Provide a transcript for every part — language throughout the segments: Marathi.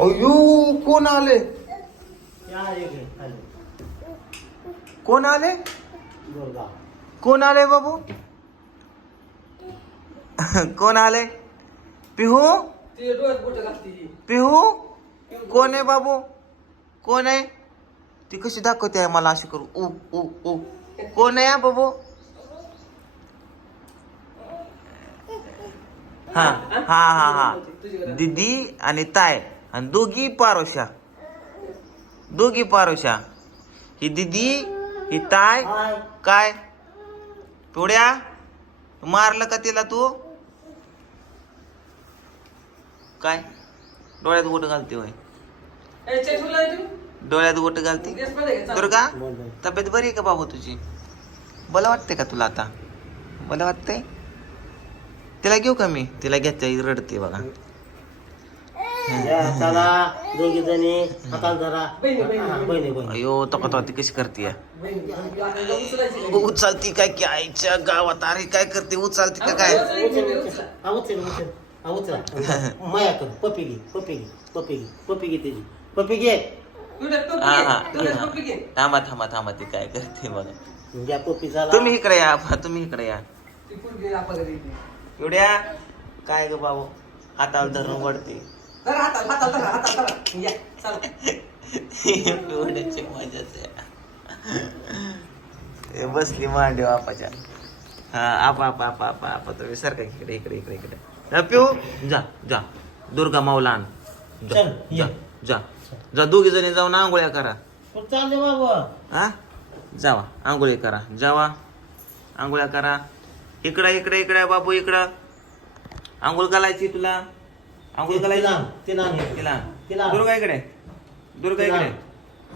अयो कोण आले? कोण आले? कोण आले बाबू? कोण आले? पिहू? पिहू? कोण आहे बाबू? कोण आहे? ती कशी दाखवते आहे मला अशी करू? ओ ओ ओ कोण आहे बाबू? हा हा हा हा. दिदी आणि ताय आणि दोघी पारोशा दोघी पारोशा ही दिदी ही ताय काय? पिवड्या मारलं का तिला तू? काय? डोळ्यात गोट घालते होय? डोळ्यात गोट घालते. आहे का? बोल. तब्येत बरी आहे का बाबू तुझी? बरं वाटते का तुला आता? बरं वाटतंय? तिला घेऊ का मी? तिला घेते रडते बघा. चला दोघी जणी हाताला धरा. बहिणी, बहिणी, बहिणी. बहिणी अयो तका तो ती कशी करते. उचलती काय की आईच्या गावात? अरे काय करते? उचलती का काय? उचल. उचल उचल. उचल. उचला माया कर पप्पी घे घे घे घे. त्याची घे हा हा. थांबा थांबा थांबा ती काय करते बघा. तुम्ही इकडे या तुम्ही इकडे या. एवढ्या? काय ग बाबू? हाताला धरून वडते धरा हाताला, हाताला धरा, हाताला धरा. या, चला. एवढ्याची मजाच आहे बसली मांडे बापाच्या. हा आपा आपा आपा आपा आपा तुम्ही सारखा इकडे इकडे इकडे इकडे. पिऊ. जा जा. दुर्गा माऊला आण जा चल, जा ये. जा जा. दोघी जणी जाऊन आंघोळ्या करा. चालले बाबा? हा? जावा आंघोळी करा. जावा आंघोळ्या करा. इकडं इकडे इकडे बाबू इकडं. आंघोळ घालायची तुला? आंघोळ तिला आण, तिला आण. तिला तिला. दुर्गा इकडे. दुर्गा तिला इकडे. आण.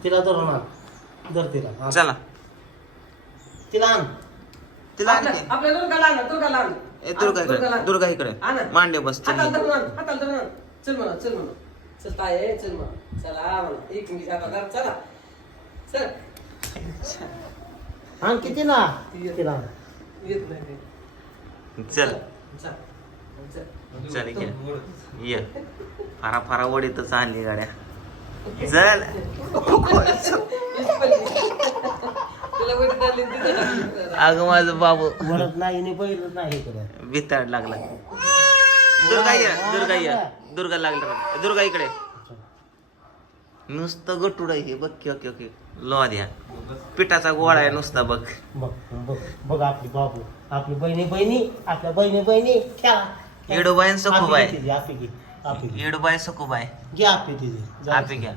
तिला धरून आण धर तिला. आण. चला. तिला आण तिला आपल्या आणखी आपल्या दुर्गाला आण, दुर्गाला आण. ए दुर्गा आण, दुर्गाला इकडे आण. दुर्गा इकडे. आण. मांडे बस हाताला चल धरून आण, हाताला धरून आण. चल म्हणा चल म्हणा. चल ताय आहे, चल म्हणा. चला म्हणा. एक मिनिट धर, चला. चल. आण किती ना तिला आण. येत नाही. चल. चल. चल. चल ये. फारा फारा वडीतच आणली गाड्या. टाकली. अगं माझं बाबू. नाही लागला. दुर्गा ये. दुर्गा ये. दुर्गा लागला. दुर्गा इकडे. नुसतं गटुड आहे हे बघ. की ओके ओके. लो द्या. पिठाचा गोळा आहे नुसता बघ. बघ बघ बघ आपली बाबू. आपली बहिणी बहिणी. आपल्या बहिणी बहिणी. खेळा येडोबाई आणि सखूबाई. आपी घे तिची, आपी घे आपी घे. येडबाय सकोबाय घे आपी तिची जा. आपी घ्या.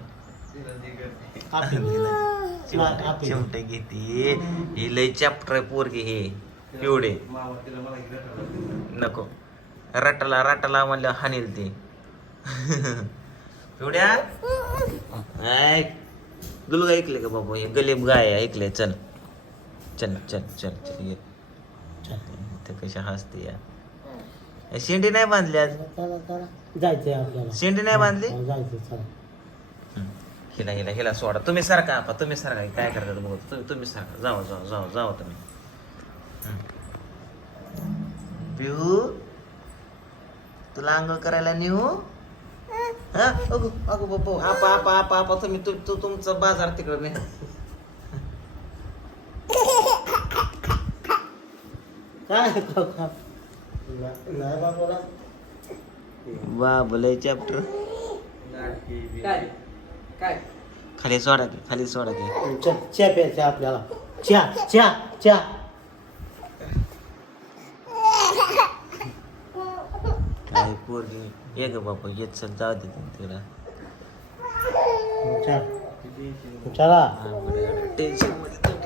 आपी घे. चिमटे आपी घे. चिमटे घेते. ही लय चॅप्टर आहे पोरगी हे. पिवडे नको. रटाला रटाला म्हणलं हानील ते. पिवड्या ऐक. दुलगा ऐकले का बाबा? हे गलीब गाय आहे, ऐकले चल. चल चल चल चल ये. चल. ते कशा हसते या शेंडी नाही बांधली आज? चला चला जायचंय आपल्याला. शेंडी नाही बांधली? हो, जायचंय चला. हं. हिला हिला हिला सोडा. तुम्ही सारखा आपा तुम्ही सारखा. काय करतात बघू. तुम्ही तुम्ही सारखा. जावा जावा जावा जावा तुम्ही. पिहू तुला आंघोळ करायला नेऊ? हा? अगो अगो बाबा आपा आपा आपा आपा तुम्ही तु, तु, तुमचं बाजार तिकडे नाही. काय नाही बाबूला बाबलय चॅप्टर काय? काय? खाली सोडा की खाली सोडा की. चहा प्यायचा आपल्याला. चहा चहा चहा. काय पोरगी? ये ग बाबा येत चल जाऊ दे तिकडं चहा. चला टेन्शनमध्ये